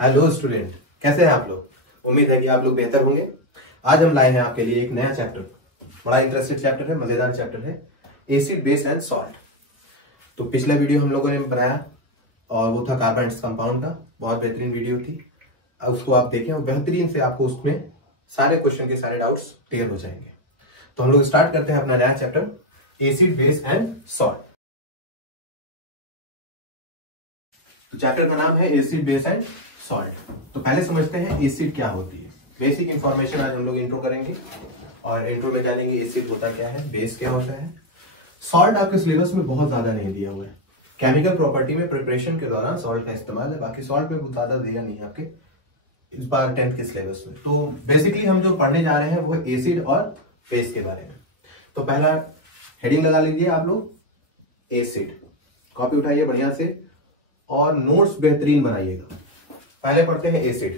Hello student, कैसे हैं आप लोग। उम्मीद है कि आप लोग बेहतर होंगे। आज हम लाए हैं आपके लिए एक नया चैप्टर। बड़ा इंटरेस्टिंग चैप्टर है, मजेदार चैप्टर है, एसिड बेस एंड सॉल्ट। तो पिछला वीडियो हम लोगों ने बनाया और वो था कार्बन कंपाउंड का, बहुत बेहतरीन वीडियो थी। अब उसको आप देखें और बेहतरीन से आपको उसमें सारे क्वेश्चन के सारे डाउट्स क्लियर हो जाएंगे। तो हम लोग स्टार्ट करते हैं अपना नया chapter, acid base and salt. तो चैप्टर का नाम है एसिड बेस एंड सॉल्ट। तो पहले समझते हैं एसिड क्या होती है। बेसिक इंफॉर्मेशन आज हम लोग इंट्रो करेंगे और इंट्रो में जानेंगे एसिड होता क्या है, बेस क्या होता है। सॉल्ट आपके सिलेबस में बहुत ज्यादा नहीं दिया हुआ है। केमिकल प्रॉपर्टी में प्रिपरेशन के दौरान सॉल्ट का इस्तेमाल है, बाकी सॉल्ट में बहुत ज्यादा दिया नहीं है आपके इस बार 10th के सिलेबस में। तो बेसिकली हम जो पढ़ने जा रहे हैं वो एसिड और बेस के बारे में। तो पहला हेडिंग लगा लीजिए आप लोग, एसिड। कॉपी उठाइए बढ़िया से और नोट्स बेहतरीन बनाइएगा। पहले पढ़ते हैं एसिड।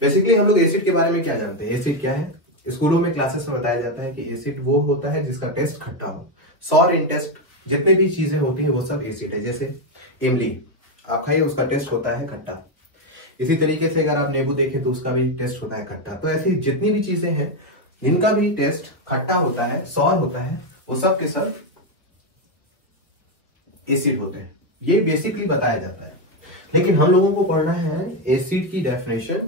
बेसिकली हम लोग एसिड के बारे में क्या जानते हैं, एसिड क्या है। स्कूलों में क्लासेस में बताया जाता है कि एसिड वो होता है जिसका टेस्ट खट्टा हो। सॉर इन टेस्ट जितने भी चीजें होती हैं वो सब एसिड है। जैसे इमली आप खाइए, उसका टेस्ट होता है खट्टा। इसी तरीके से अगर आप नींबू देखें तो उसका भी टेस्ट होता है खट्टा। तो ऐसी जितनी भी चीजें हैं जिनका भी टेस्ट खट्टा होता है, सॉर होता है, वो सब के सब एसिड होते हैं। ये बेसिकली बताया जाता है। लेकिन हम लोगों को पढ़ना है एसिड की डेफिनेशन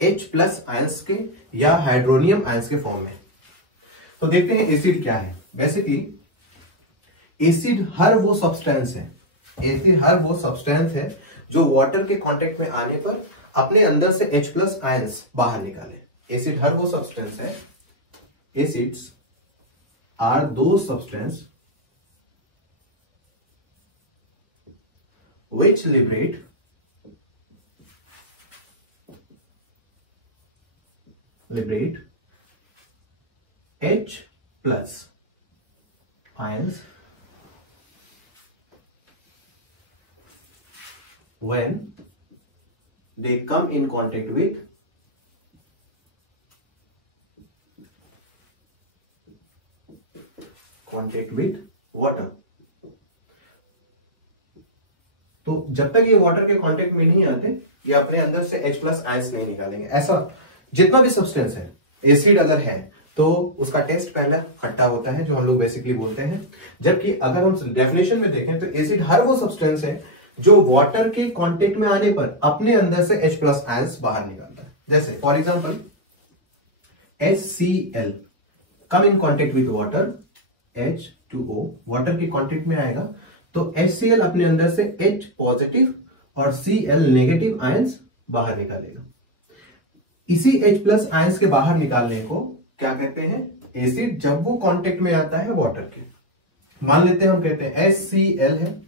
H+ आयंस के या हाइड्रोनियम आयंस के फॉर्म में। तो देखते हैं एसिड क्या है। बेसिकली एसिड हर वो सब्सटेंस है, एसिड हर वो सब्सटेंस है जो वाटर के कांटेक्ट में आने पर अपने अंदर से H+ आयंस बाहर निकाले। एसिड हर वो सब्सटेंस है, एसिड्स आर दो substance which liberate H+ ions when they come in contact with water। तो जब तक ये वाटर के कांटेक्ट में नहीं आते ये अपने अंदर से H+ आयंस नहीं निकालेंगे। ऐसा जितना भी सब्सटेंस है, एसिड अगर है तो उसका टेस्ट पहले खट्टा होता है, जो हम लोग बेसिकली बोलते हैं। जबकि अगर हम डेफिनेशन में देखें तो एसिड हर वो सब्सटेंस है जो वाटर के कांटेक्ट में आने पर अपने अंदर से H+ आयंस बाहर निकालता है। जैसे for example HCl come in contact with water, H2O water के कांटेक्ट में आएगा तो HCl अपने अंदर से H+ और Cl- आयंस बाहर निकालेगा। इसी H+ आयंस के बाहर निकालने को क्या कहते हैं, एसिड। जब वो कांटेक्ट में आता है वाटर के, मान लेते हैं हम कहते हैं HCl है,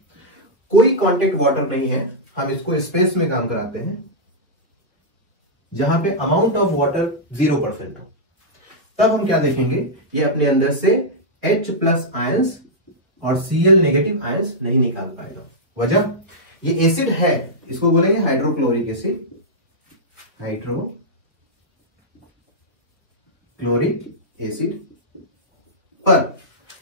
कोई कांटेक्ट वाटर नहीं है, हम इसको स्पेस में काम कराते हैं जहां पे अमाउंट ऑफ वाटर 0% हो। तब हम क्या देखेंगे, ये अपने अंदर से H+ आयंस और Cl- आयंस नहीं निकाल पाएगा। वजह ये एसिड है, इसको बोलेंगे हाइड्रोक्लोरिक एसिड, हाइड्रोक्लोरिक एसिड। पर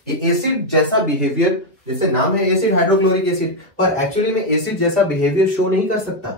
ये एसिड जैसा बिहेवियर, जैसे नाम है एसिड हाइड्रोक्लोरिक एसिड, पर एक्चुअली में एसिड जैसा बिहेवियर शो नहीं कर सकता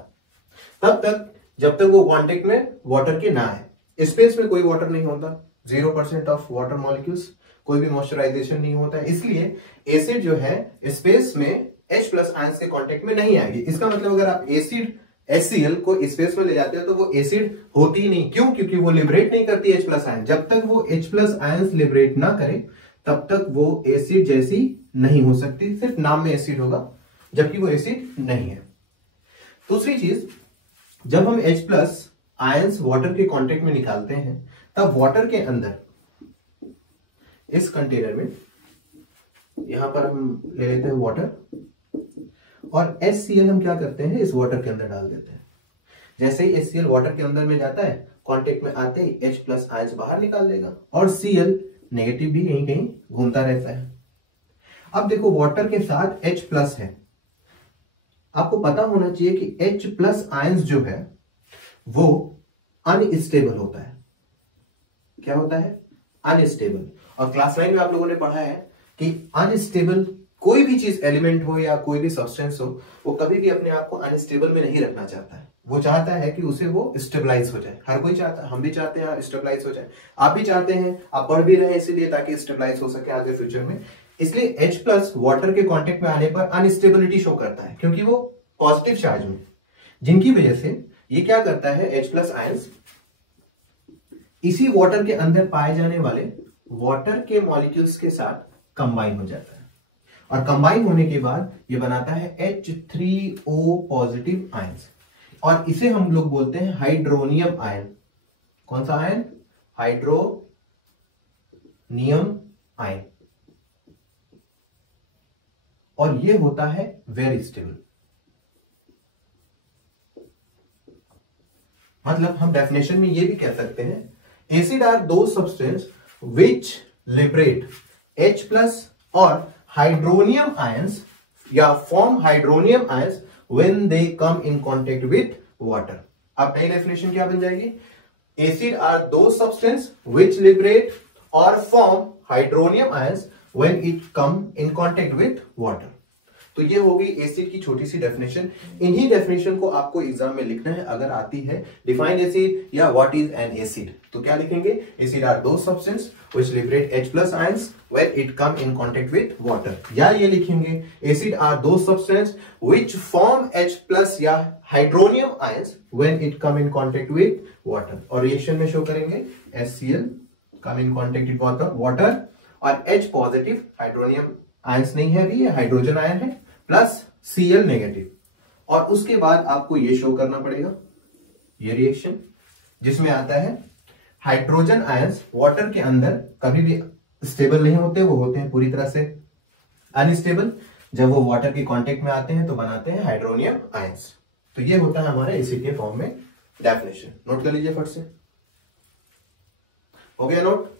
तब तक जब तक वो कांटेक्ट में वाटर के ना आए। स्पेस में कोई वाटर नहीं होता, 0% ऑफ वाटर मॉलिक्यूल्स, कोई भी मॉइस्चराइजेशन नहीं होता है। इसलिए एसिड जो है स्पेस में H+ आयंस के कांटेक्ट में नहीं आएगी। इसका मतलब अगर आप एसिड HCl को स्पेस में ले जाते हो तो वो एसिड होती ही नहीं। क्यों? क्योंकि वो लिबरेट नहीं करती H+ आयन। जब तक वो H+ आयंस लिबरेट ना करे तब तक वो एसिड जैसी नहीं हो सकती, सिर्फ नाम में एसिड होगा जबकि वो एसिड नहीं है। दूसरी चीज, जब हम H+ आयंस वाटर के कांटेक्ट में निकालते हैं तब वाटर के अंदर इस कंटेनर में, यहां पर हम ले लेते हैं वाटर और HCl हम क्या करते हैं, इस वाटर के अंदर डाल देते हैं। जैसे ही HCl वाटर के अंदर में जाता है, कांटेक्ट में आते ही H+ आयंस बाहर निकाल देगा और Cl- भी कहीं कहीं घूमता रहता है। अब देखो वाटर के साथ H+ है, आपको पता होना चाहिए कि H+ आयंस जो है वो अनस्टेबल होता है। क्या होता है? अनस्टेबल। और क्लास 9 में आप लोगों ने पढ़ा है कि अनस्टेबल कोई भी चीज, एलिमेंट हो या कोई भी सब्सटेंस हो, वो कभी भी अपने आप को अनस्टेबल में नहीं रखना चाहता है। वो चाहता है कि उसे वो स्टेबलाइज हो जाए। हर कोई चाहता है, हम भी चाहते हैं स्टेबलाइज हो जाए, आप भी चाहते हैं, आप पढ़ भी रहे हैं इसीलिए ताकि स्टेबलाइज हो सके आगे फ्यूचर में। इसलिए H+ वाटर के कांटेक्ट में आने पर अनस्टेबिलिटी शो करता है, क्योंकि वो पॉजिटिव चार्ज में, जिनकी वजह से ये क्या करता है, H+ आयंस इसी वाटर के अंदर पाए जाने वाले वाटर के मॉलिक्यूल्स के साथ कंबाइन हो जाता है, और कंबाइन होने के बाद ये बनाता है H3O पॉजिटिव आयंस, और इसे हम लोग बोलते हैं हाइड्रोनियम आयन। कौन सा आयन? Hydronium ion. और ये होता है वेरी स्टेबल। मतलब हम डेफिनेशन में ये भी कह सकते हैं, एसिड आर दो सब्सटेंस विच लिबरेट H+ और हाइड्रोनियम आयंस या form hydronium ions when they come in contact with water. अब नई डेफिनेशन क्या बन जाएगी? एसिड आर दो सब्सटेंस विच लिबरेट और form hydronium ions when it come in contact with water. तो ये होगी एसिड की छोटी सी डेफिनेशन। इन्हीं डेफिनेशन को आपको एग्जाम में लिखना है अगर आती है। डिफाइन एसिड या व्हाट इज एन एसिड, तो क्या लिखेंगे? एसिड आर दो substance which liberate H+ ions when it come in contact with water, या ये लिखेंगे एसिड आर दो सब्सटेंस व्हिच फॉर्म H+ या hydronium ions when it come in contact with water, और रिएक्शन में शो करेंगे HCl come in contact with water, और H positive, hydronium ions नहीं है अभी, ये हाइड्रोजन आयन है, प्लस Cl नेगेटिव। और उसके बाद आपको ये शो करना पड़ेगा ये रिएक्शन, जिसमें आता है हाइड्रोजन आयंस वाटर के अंदर कभी भी स्टेबल नहीं होते, वो होते हैं पूरी तरह से अनस्टेबल। जब वो वाटर के कांटेक्ट में आते हैं तो बनाते हैं हाइड्रोनियम आयंस। तो ये होता है हमारे एसिड के फॉर्म में डेफिनेशन। नोट कर लीजिए फट से, हो गया नोट?